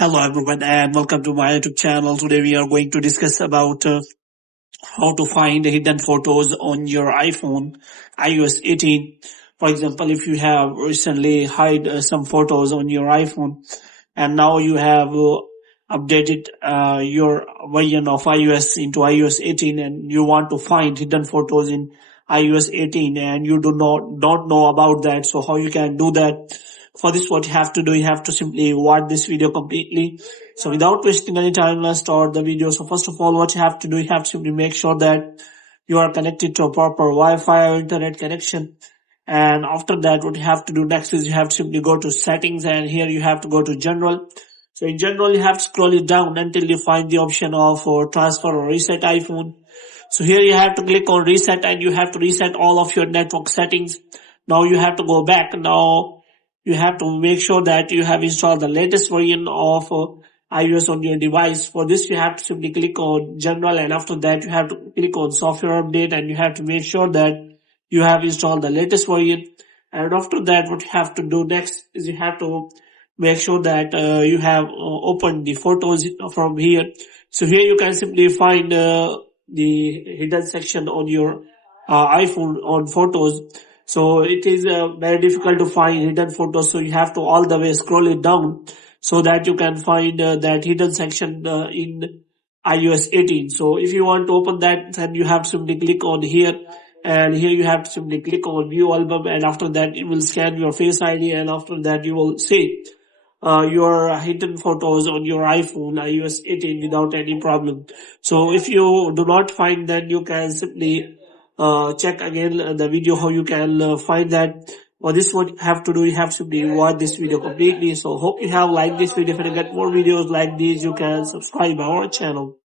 Hello everyone and welcome to my YouTube channel. Today we are going to discuss about how to find hidden photos on your iPhone iOS 18. For example, if you have recently hide some photos on your iPhone and now you have updated your version of iOS into iOS 18 and you want to find hidden photos in iOS 18 and you don't know about that. So how you can do that? For this, what you have to do, you have to simply watch this video completely. So without wasting any time, let's start the video. So first of all, what you have to do, you have to simply make sure that you are connected to a proper Wi-Fi or internet connection. And after that, what you have to do next is you have to simply go to settings, and here you have to go to general. So in general, you have to scroll it down until you find the option of transfer or reset iPhone. So here you have to click on reset and you have to reset all of your network settings. Now you have to go back. Now you have to make sure that you have installed the latest version of iOS on your device. For this, you have to simply click on general, and after that you have to click on software update, and you have to make sure that you have installed the latest version. And after that, what you have to do next is you have to make sure that you have opened the photos from here. So here you can simply find the hidden section on your iPhone on photos. So it is very difficult to find hidden photos. So you have to all the way scroll it down so that you can find that hidden section in iOS 18. So if you want to open that, then you have to simply click on here, and here you have to simply click on view album, and after that it will scan your face ID, and after that you will see your hidden photos on your iPhone iOS 18 without any problem. So if you do not find, then you can simply check again the video how you can find that. For this, what you have to do, you have to watch this video completely. So hope you have liked this video. If you get more videos like these, you can subscribe our channel.